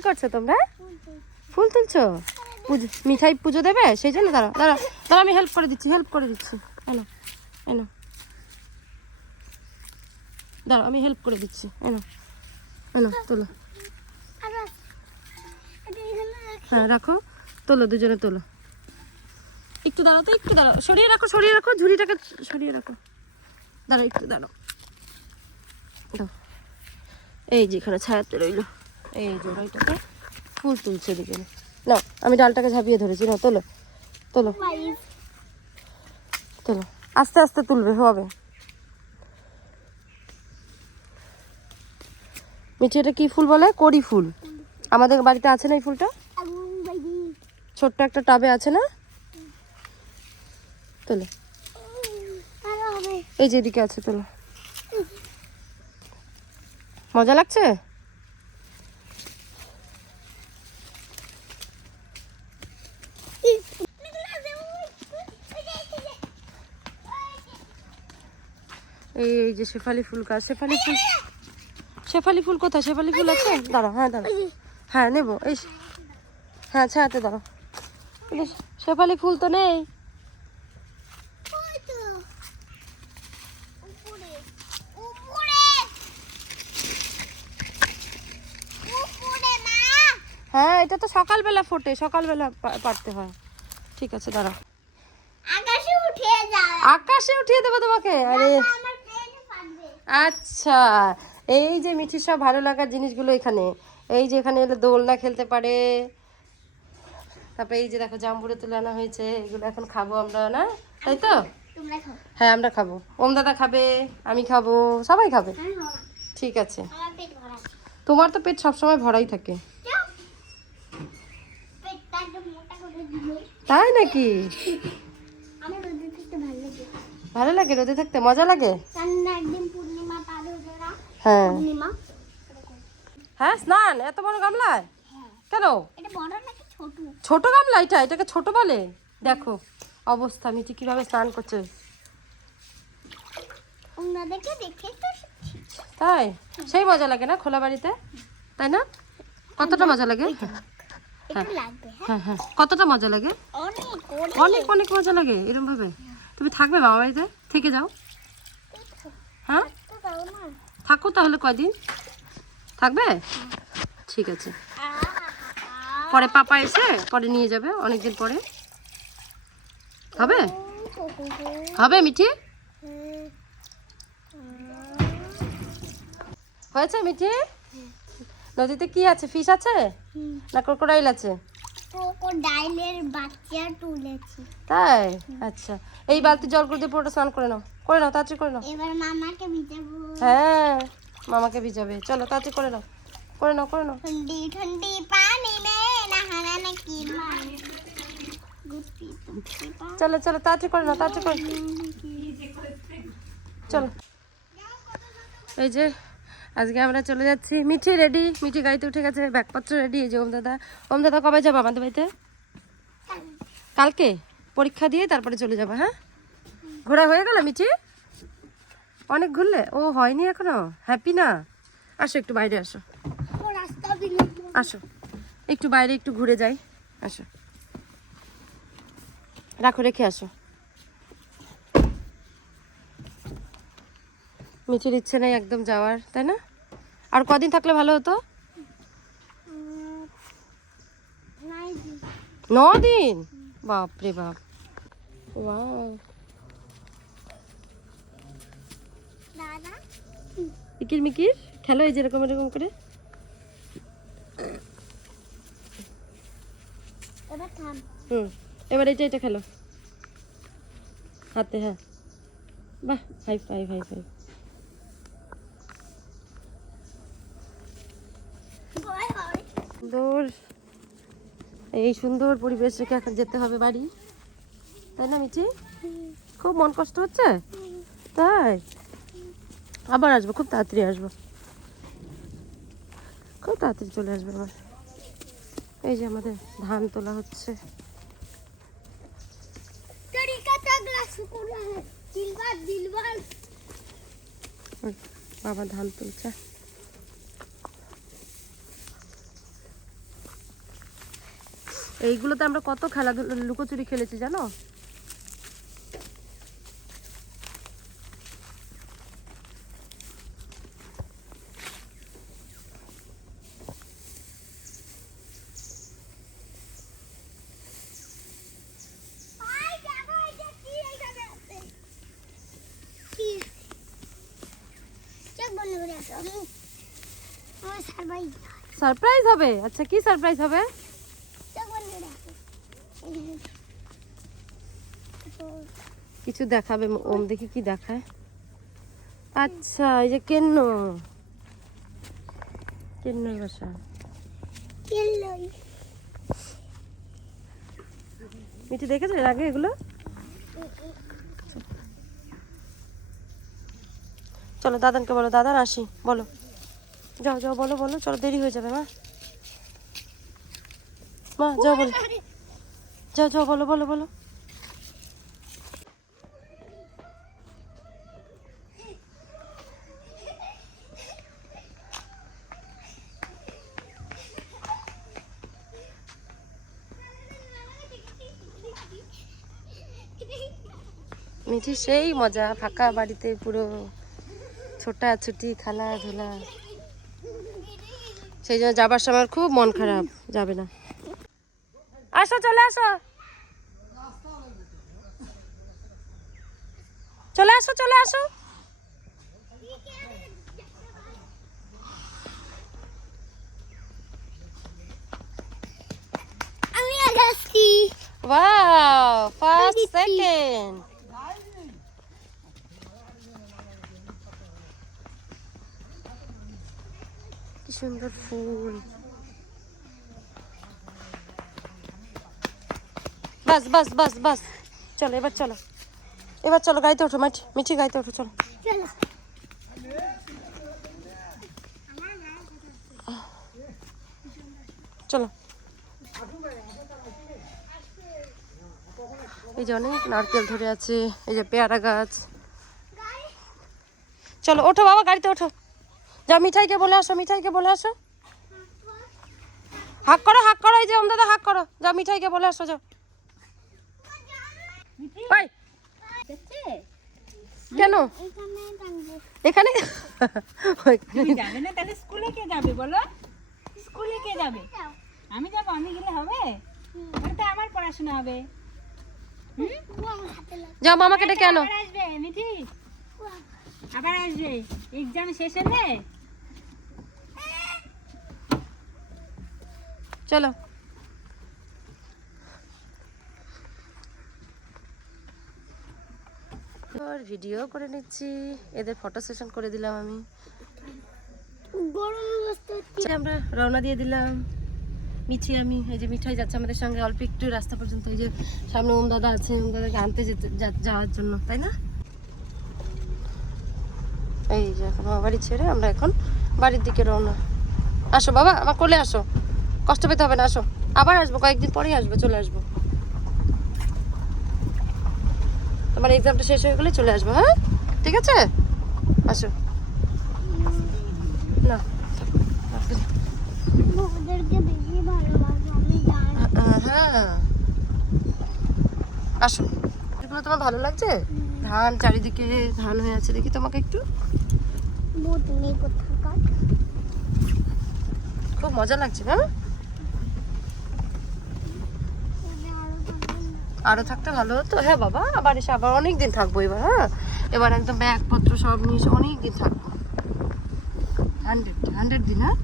কি করছো তোমরা? ফুল তুলছো? মিঠাই পুজো দেবে সেই জন্য? দাঁড়াও দাঁড়াও দাঁড়াও, আমি হেল্প করে দিচ্ছি এনো এনো, দাঁড়াও আমি হেল্প করে দিচ্ছি। এনো এনো তোলো। হ্যাঁ রাখো, তোলো দুজনে তোলো। একটু দাঁড়াও তো, একটু দাঁড়াও, সরিয়ে রাখো ঝুড়িটাকে সরিয়ে রাখো। দাঁড়াও একটু দাঁড়াও, এই যে এখানে ছায়াতে রইলো। এই যে ওইটাকে ফুল তুলছে দুজনে। না আমি ডালটাকে ঝাঁপিয়ে ধরেছি, না তোলো তোলো তোলো, আস্তে আস্তে তুলবে, হবে। মিঠি এটা কি ফুল বলে? কড়ি ফুল। আমাদের বাড়িতে আছে না এই ফুলটা? ছোট্ট একটা টাবে আছে না? তোলো, এই যে এদিকে আছে, তোলো। মজা লাগছে? এই যে শেফালি ফুল গাছ। শেফালি ফুল কোথায়? শেফালি ফুল আছে? দাঁড়াও, হ্যাঁ দাঁড়াও, হ্যাঁ নেবো। এই হ্যাঁ ছায়াতে দাঁড়াও। শেফালি ফুল তো নেই। হ্যাঁ এটা তো সকালবেলা ফোটে, সকালবেলা পারতে হয়। ঠিক আছে দাঁড়াও, আকাশে উঠিয়ে দেবো তোমাকে। আরে আচ্ছা, এই যে মিঠির সব ভালো লাগার জিনিসগুলো এখানে। এই যে এখানে এলে দোলনা খেলতে পারে। তারপরে এই যে দেখো জাম্বুরে তুলে আনা হয়েছে, এগুলো এখন খাবো আমরা, না তাই তো? হ্যাঁ আমরা খাবো, ওম দাদা খাবে, আমি খাবো, সবাই খাবে। ঠিক আছে, তোমার তো পেট সবসময় ভরাই থাকে। তাই নাকি? ভালো লাগে রোদে থাকতে, মজা লাগে। হ্যাঁ হ্যাঁ, স্নান এত বড় গামলায় কেন? ছোট গামলা এটা, এটাকে ছোট বলে? দেখো অবস্থা, মিঠি কিভাবে স্নান করছে। তাই সেই মজা লাগে না খোলা বাড়িতে, তাই না? কতটা মজা লাগে? হ্যাঁ হ্যাঁ, কতটা মজা লাগে? অনেক অনেক মজা লাগে। এরকম ভাবে তুমি থাকবে মামা বাড়িতে, থেকে যাও। হ্যাঁ থাকো তাহলে, কয়দিন থাকবে? ঠিক আছে, পরে পাপা এসে পরে নিয়ে যাবে, অনেকদিন পরে। হবে হবে মিঠি? হয়েছে মিঠি? নদীতে কি আছে? ফিশ আছে না ক্রোকোডাইল আছে? ক্রোকোডাইলের বাচ্চা তুলেছি। তাই? আচ্ছা, এই বালতি জল করে দিয়ে পুরোটা স্নান করে নাও, করে নাও তাড়াতাড়ি করে নাও। এবার মামাকে ভিজাবো। হ্যাঁ মামাকে ভিজাবে, চলো তাড়াতাড়ি করে নাও, করে নাও করে নাও। ठंडी ठंडी पानी में नहाना की मान। চলো চলো তাড়াতাড়ি করে নাও, তাড়াতাড়ি করে চলো। এই যে আজকে আমরা চলে যাচ্ছি। মিঠি রেডি, মিঠি গাড়িতে উঠে গেছে, ব্যাগপত্র রেডি। এই যে ওম দাদা কবে যাবো আমাদের বাড়িতে? কালকে পরীক্ষা দিয়ে তারপরে চলে যাবো। হ্যাঁ ঘোরা হয়ে গেল মিঠি? অনেক ঘুরলে? ও হয়নি এখনো, হ্যাপি না? আসো একটু বাইরে আসো, আসো একটু বাইরে একটু ঘুরে যাই, আসো। রাখো, রেখে আসো। মিঠির ইচ্ছে নেই একদম যাওয়ার, তাই না? আর কদিন থাকলে ভালো হতো? 9 দিন? বাপরে বাপ, ওয়াও। মিকির মিকির খেলো, এই যেরকম এরকম করে। এবার এটা খেলো হাতে। হ্যাঁ বাহ, হাই ফাইভ হাই ফাইভ। সুন্দর, এই সুন্দর পরিবেশ রেখে এখন যেতে হবে বাড়ি, তাই না মিঠি? খুব মন কষ্ট হচ্ছে? তাই আবার আসবো, খুব তাড়াতাড়ি আসবো, খুব তাড়াতাড়ি চলে আসবে আবার। এই যে আমাদের ধান তোলা হচ্ছে। বাবা ধান তুলছে। এইগুলোতে আমরা কত খেলা লুকোচুরি খেলেছি জানো। সারপ্রাইজ হবে? আচ্ছা কি সারপ্রাইজ হবে? কিছু দেখাবে ওম, দেখি কি দেখায়। আচ্ছা এই যে কেন্নর বাসা। মিঠি দেখেছো এর আগে এগুলো? চলো দাদানকে বলো, দাদান আসি বলো। যাও যাও বলো বলো, চলো দেরি হয়ে যাবে মা। মা যাও বলো, যাও যাও বলো বলো বলো। মিঠি সেই মজা, ফাঁকা বাড়িতে পুরো ছোটাছুটি খেলাধুলা। সেই জন্য যাবার সময় খুব মন খারাপ, যাবে না। আসো চলে আসো, চলে আসো চলে আসো। আমি আগে আসছি। Wow, first second. কি সুন্দর ফুল। বাস বাস বাস বাস, চলো এবার চলো, এবার চলো গাড়িতে ওঠো। মিঠি গাড়িতে ওঠো, চলো চলো। চলো। এই যে অনেক নারকেল ধরে আছে, এই যে পেয়ারা গাছ। চলো ওঠো বাবা, গাড়িতে ওঠো। যা মিঠাইকে বলে আসো, মিঠাইকে বলে আসো। হাক করো হাক করো, এই যে ওম দাদা হাক করো। যা মিঠাইকে বলে আসো, যাও। ওই, কেন এখানে? যাবে না তাহলে স্কুলে কে যাবে বলো? স্কুলে কে যাবে? আমি যাবো, আমি গেলে হবে? ওটা আমার পড়াশোনা হবে। যাও মামাকে ডেকে আনো। আবার আসবে মিঠি, আবার আসবে এক্সাম শেষ হলে। চলো। ভিডিও করে নিচ্ছি, এদের ফটো সেশন করে দিলাম আমি। আমরা রওনা দিয়ে দিলাম, মিঠি আমি। এই যে মিঠাই যাচ্ছে আমাদের সঙ্গে অল্প একটু রাস্তা পর্যন্ত। এই যে সামনে ওম দাদা আছে, ওম দাদাকে আনতে যাওয়ার জন্য, তাই না? এই যে এখন আমার বাড়ি ছেড়ে আমরা এখন বাড়ির দিকে রওনা। আসো বাবা, আমার কোলে আসো, কষ্ট পেতে হবে না, আসো। আবার আসবো, কয়েকদিন পরেই আসবো, চলে আসবো। তোমার এক্সামটা শেষ হয়ে গেলে চলে আসবো, হ্যাঁ ঠিক আছে? আসো না, হ্যাঁ আসো। এগুলো তোমার ভালো লাগছে? ধান চারিদিকে ধান হয়ে আছে, দেখি তোমাকে একটু। খুব মজা লাগছে, হ্যাঁ? আরো থাকতে ভালো হতো। হ্যাঁ বাবা, আবার এসে আবার অনেকদিন থাকবো এবার। হ্যাঁ এবার একদম ব্যাগপত্র সব নিয়ে এসে অনেকদিন থাকবো। 100 দিন। হ্যাঁ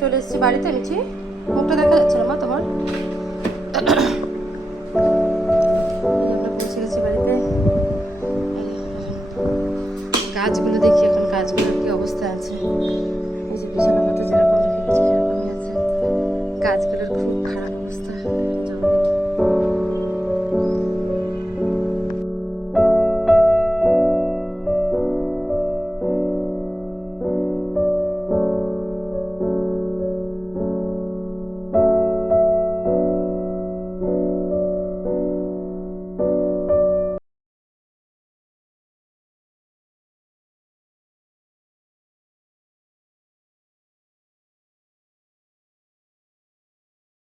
চলে এসেছি বাড়িতে। মিঠি মুখটা দেখা যাচ্ছে না মা তোমার?